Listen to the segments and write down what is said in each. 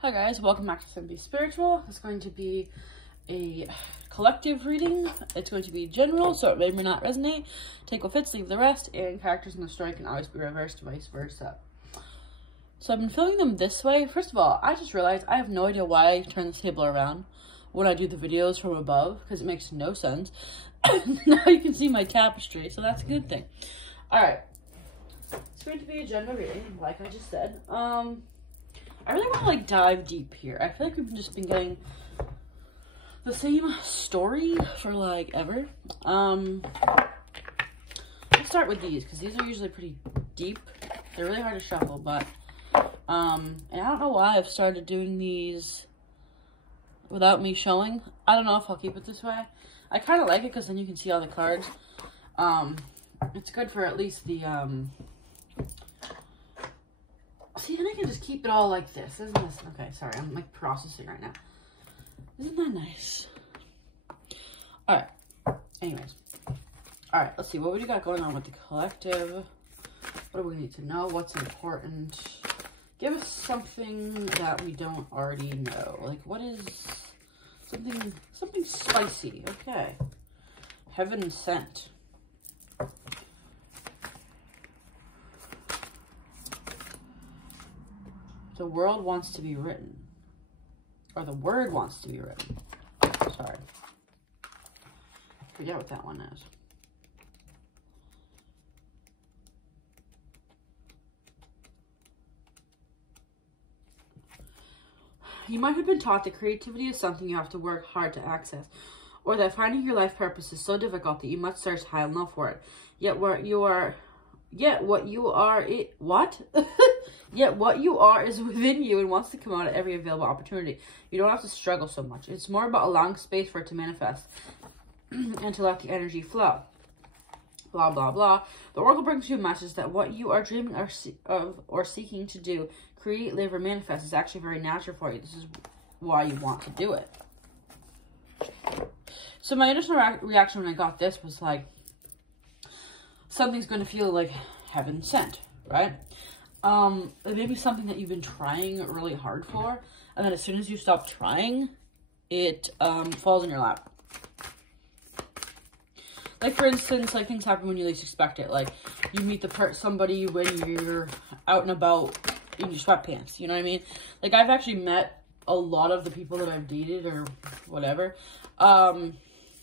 Hi guys, welcome back to Be Spiritual. It's going to be a collective reading. It's going to be general, so it may or may not resonate. Take what fits, leave the rest, and characters in the story can always be reversed, vice versa. So I've been filming them this way. First of all, I just realized I have no idea why I turn this table around when I do the videos from above, because it makes no sense. Now you can see my tapestry, so that's a good thing. Alright, it's going to be a general reading, like I just said. I really want to like dive deep here. I feel like we've just been getting the same story for like ever. Let's start with these because these are usually pretty deep. They're really hard to shuffle, but and I don't know why I've started doing these without me showing. I don't know if I'll keep it this way. I kind of like it because then you can see all the cards. It's good for at least the see, then I can just keep it all like this. Isn't this okay? Sorry, I'm like processing right now. Isn't that nice? All right. Anyways, all right. Let's see what we got going on with the collective. What do we need to know? What's important? Give us something that we don't already know. Like, what is something spicy? Okay. Heaven sent. The world wants to be written. Or the word wants to be written. Sorry. Forget what that one is. You might have been taught that creativity is something you have to work hard to access, or that finding your life purpose is so difficult that you must search high and low for it. Yet what you are is within you and wants to come out at every available opportunity. You don't have to struggle so much. It's more about allowing space for it to manifest and to let the energy flow. Blah, blah, blah. The Oracle brings you a message that what you are dreaming of or seeking to do, create, live, or manifest is actually very natural for you. This is why you want to do it. So my initial reaction when I got this was like, something's going to feel like heaven sent, right? Maybe something that you've been trying really hard for, and then as soon as you stop trying, it falls in your lap. Like, for instance, like, things happen when you least expect it. Like, you meet somebody when you're out and about in your sweatpants, you know what I mean? Like, I've actually met a lot of the people that I've dated or whatever,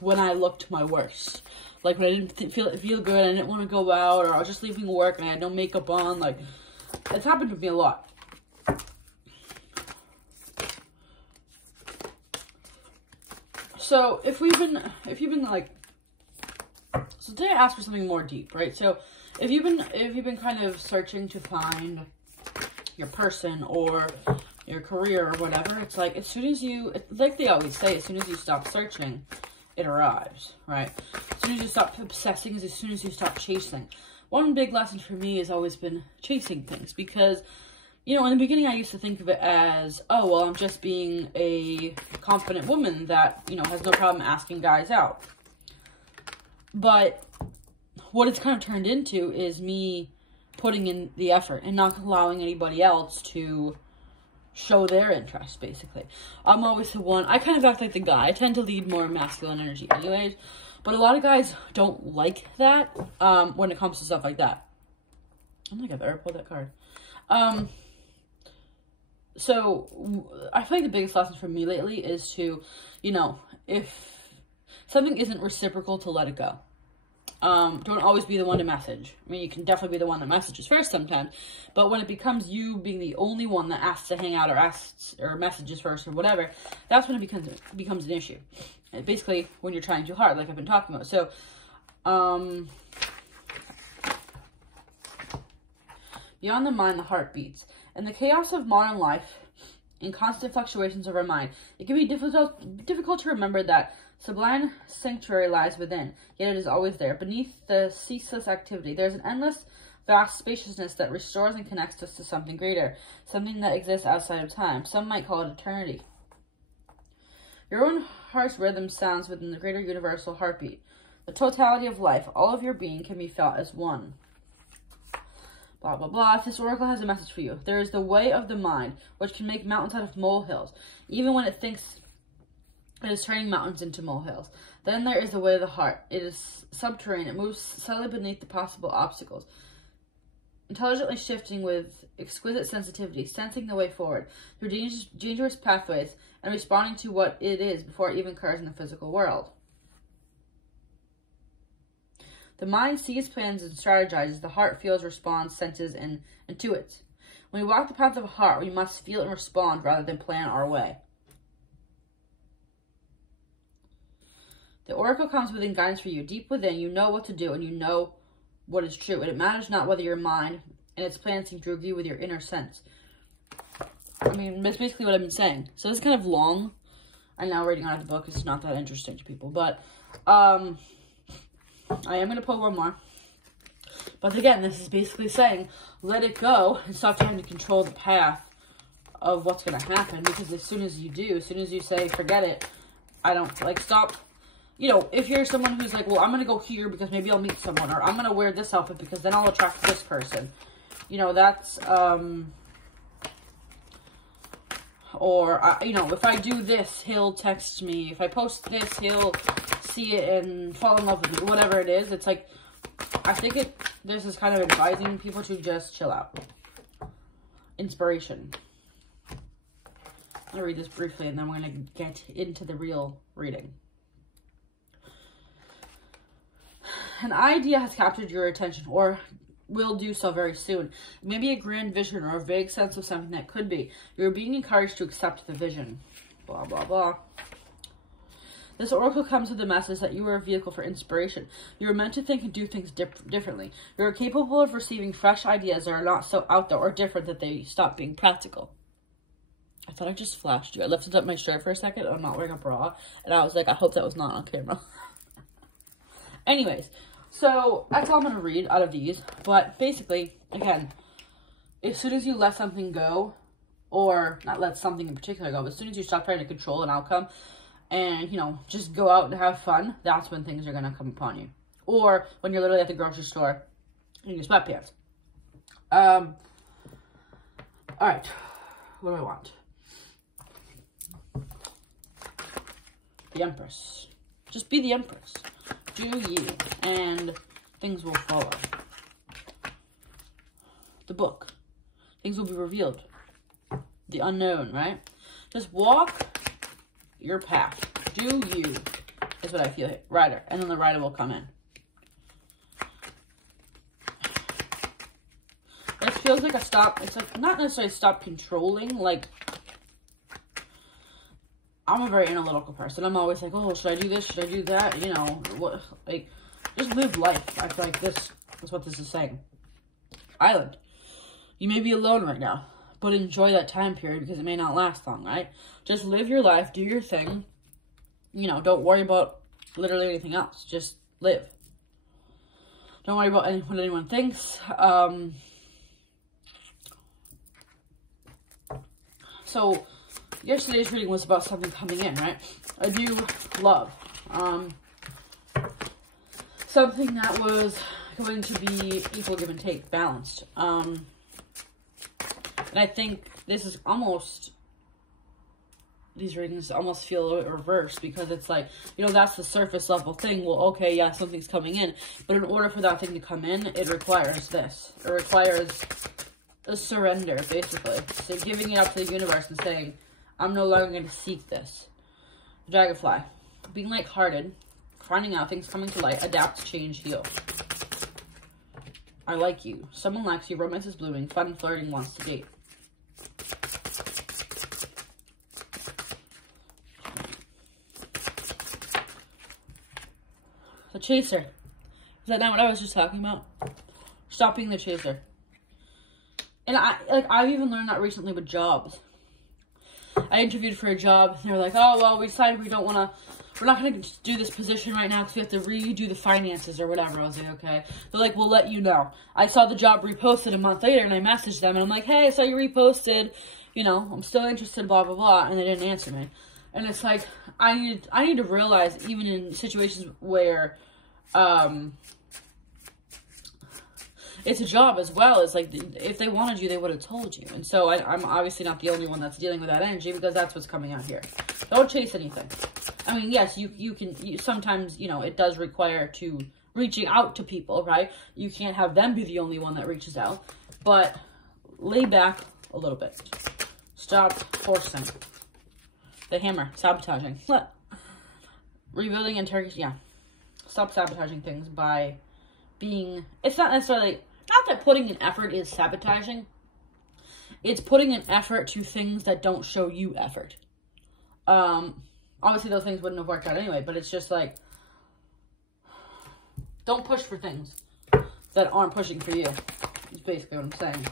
when I looked my worst. Like, when I didn't feel good, I didn't want to go out, or I was just leaving work and I had no makeup on. Like, it's happened to me a lot. So, if you've been like, so today I asked for something more deep, right? So, if you've been kind of searching to find your person or your career or whatever, it's like, as soon as like they always say, as soon as you stop searching, it arrives, right? As soon as you stop obsessing, as soon as you stop chasing. One big lesson for me has always been chasing things, because, you know, in the beginning I used to think of it as, oh, well, I'm just being a confident woman that, you know, has no problem asking guys out. But what it's kind of turned into is me putting in the effort and not allowing anybody else to show their interest, basically. I'm always the one, I kind of act like the guy. I tend to lead more masculine energy anyways, but a lot of guys don't like that when it comes to stuff like that. Oh my god, I better pull that card. So I feel like the biggest lesson for me lately is to, you know, if something isn't reciprocal, to let it go. Don't always be the one to message. I mean, you can definitely be the one that messages first sometimes, but when it becomes you being the only one that asks to hang out or messages first or whatever, that's when it becomes an issue. Basically, when you're trying too hard, like I've been talking about. So, beyond the mind, the heart beats. In the chaos of modern life, in constant fluctuations of our mind, it can be difficult to remember that sublime sanctuary lies within, yet it is always there. Beneath the ceaseless activity, there's an endless, vast spaciousness that restores and connects us to something greater, something that exists outside of time. Some might call it eternity. Your own heart's rhythm sounds within the greater universal heartbeat. The totality of life, all of your being, can be felt as one. blah, blah, blah. If this oracle has a message for you, there is the way of the mind, which can make mountains out of molehills, even when it thinks it is turning mountains into molehills. Then there is the way of the heart. It is subterranean. It moves subtly beneath the possible obstacles, intelligently shifting with exquisite sensitivity, sensing the way forward through dangerous pathways and responding to what it is before it even occurs in the physical world. The mind sees, plans, and strategizes. The heart feels, responds, senses, and intuits. When we walk the path of the heart, we must feel and respond rather than plan our way. The oracle comes within guidance for you. Deep within, you know what to do, and you know what is true. And it matters not whether your mind and its plans seem to agree with your inner sense. I mean, that's basically what I've been saying. So this is kind of long. I'm now reading out of the book. It's not that interesting to people. But, I am going to pull one more. But again, this is basically saying, let it go and stop trying to control the path of what's going to happen. Because as soon as you do, as soon as you say, forget it, I don't, like, stop. You know, if you're someone who's like, well, I'm going to go here because maybe I'll meet someone, or I'm going to wear this outfit because then I'll attract this person. You know, that's, or, you know, if I do this, he'll text me. If I post this, he'll see it and fall in love with me. Whatever it is, it's like, I think this is kind of advising people to just chill out. Inspiration. I'm going to read this briefly and then we're going to get into the real reading. An idea has captured your attention, or will do so very soon. Maybe a grand vision or a vague sense of something that could be. You're being encouraged to accept the vision. Blah, blah, blah. This oracle comes with the message that you are a vehicle for inspiration. You are meant to think and do things differently. You are capable of receiving fresh ideas that are not so out there or different that they stop being practical. I thought I just flashed you. I lifted up my shirt for a second and I'm not wearing a bra. And I was like, I hope that was not on camera. Anyways, so that's all I'm going to read out of these. But basically, again, as soon as you let something go, or not let something in particular go, but as soon as you stop trying to control an outcome and, you know, just go out and have fun, that's when things are going to come upon you. Or when you're literally at the grocery store in your sweatpants. All right. What do I want? The Empress. Just be the Empress. Do you, and things will follow. The Book. Things will be revealed. The Unknown, right? Just walk your path. Do you, is what I feel here. Rider. And then the Rider will come in. It feels like a stop. It's like, not necessarily stop controlling, like, I'm a very analytical person. I'm always like, oh, should I do this? Should I do that? You know, what, like, just live life. I feel like this is what this is saying. Island. You may be alone right now, but enjoy that time period because it may not last long, right? Just live your life, do your thing. You know, don't worry about literally anything else. Just live. Don't worry about what anyone thinks. So, yesterday's reading was about something coming in, right? A new love. Something that was going to be equal give and take, balanced. And I think this is almost, these readings almost feel a little bit reversed because it's like, you know, that's the surface level thing. Well, okay, yeah, something's coming in. But in order for that thing to come in, it requires this. It requires a surrender, basically. So giving it up to the universe and saying, I'm no longer going to seek this. Dragonfly. Being lighthearted. Finding out things coming to light. Adapt, change, heal. I like you. Someone likes you. Romance is blooming. Fun, flirting, wants to date. The Chaser. Is that not what I was just talking about? Stop being the chaser. And I've even learned that recently with jobs. I interviewed for a job, and they were like, oh, well, we decided we're not going to do this position right now because we have to redo the finances or whatever. I was like, okay. They're like, we'll let you know. I saw the job reposted a month later, and I messaged them, and I'm like, hey, I saw you reposted. You know, I'm still interested, blah, blah, blah. And they didn't answer me. And it's like, I need to realize, even in situations where, it's a job as well. It's like, if they wanted you, they would have told you. And so I'm obviously not the only one that's dealing with that energy, because that's what's coming out here. Don't chase anything. I mean, yes, you sometimes, you know, it does require to reaching out to people, right? You can't have them be the only one that reaches out, but lay back a little bit. Stop forcing. The hammer, sabotaging. Rebuilding and Turkish, yeah. Stop sabotaging things by being, it's not necessarily, not that putting an effort is sabotaging. It's putting an effort to things that don't show you effort. Obviously those things wouldn't have worked out anyway, but it's just like, don't push for things that aren't pushing for you. Is basically what I'm saying.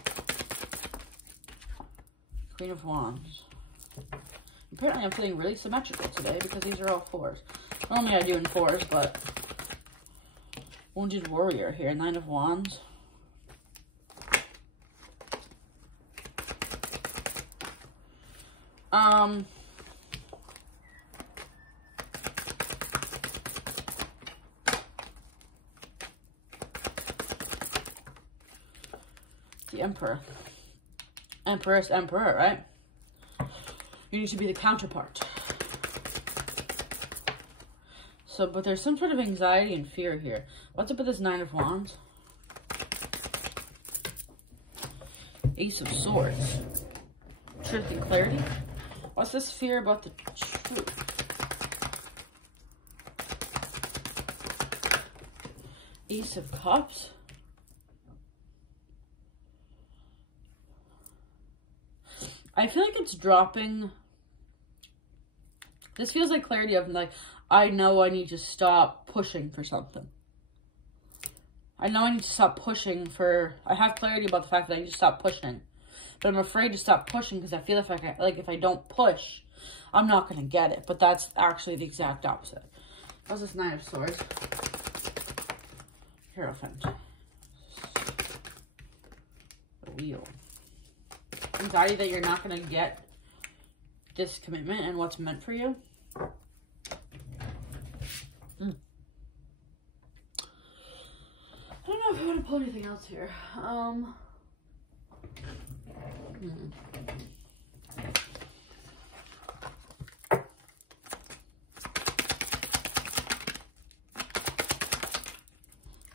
Queen of Wands. Apparently I'm feeling really symmetrical today because these are all fours. Normally I do in fours, but Wounded Warrior here. 9 of Wands. The Emperor. Empress, Emperor, right? You need to be the counterpart. So, but there's some sort of anxiety and fear here. What's up with this 9 of Wands? Ace of Swords. Truth and clarity. What's this fear about the truth? Ace of Cups. I feel like it's dropping. This feels like clarity of like, I know I need to stop pushing for something. I know I need to stop pushing for, I have clarity about the fact that I need to stop pushing. But I'm afraid to stop pushing because I feel if if I don't push, I'm not going to get it. But that's actually the exact opposite. How's this 9 of Swords? Hierophant. The Wheel. Anxiety that you're not going to get this commitment and what's meant for you. I don't know if I want to pull anything else here.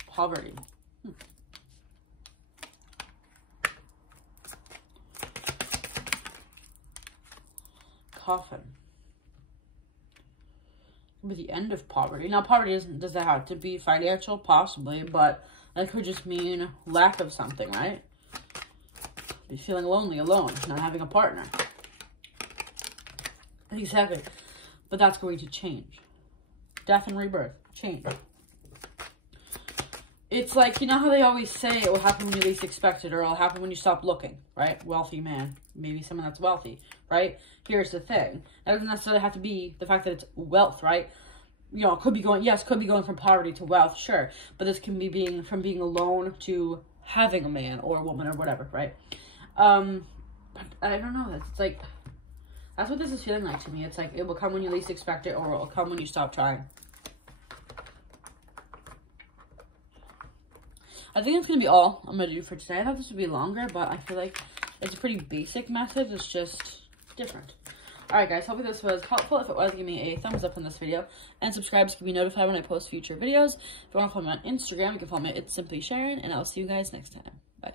Poverty. Coffin. With the end of poverty. Now, poverty does that have to be financial? Possibly, but that could just mean lack of something, right? Be feeling lonely, alone, not having a partner. Exactly. But that's going to change. Death and rebirth. Change. It's like, you know how they always say it will happen when you least expect it, or it'll happen when you stop looking, right? Wealthy man. Maybe someone that's wealthy, right? Here's the thing. That doesn't necessarily have to be the fact that it's wealth, right? You know, it could be going, yes, could be going from poverty to wealth, sure. But this can be from being alone to having a man or a woman or whatever, right? But I don't know. It's like, that's what this is feeling like to me. It's like, it will come when you least expect it, or it will come when you stop trying. I think that's going to be all I'm going to do for today. I thought this would be longer, but I feel like it's a pretty basic message. It's just different. Alright guys, hopefully this was helpful. If it was, give me a thumbs up on this video. And subscribe to be notified when I post future videos. If you want to follow me on Instagram, you can follow me at It's Simply Sharon. And I'll see you guys next time. Bye.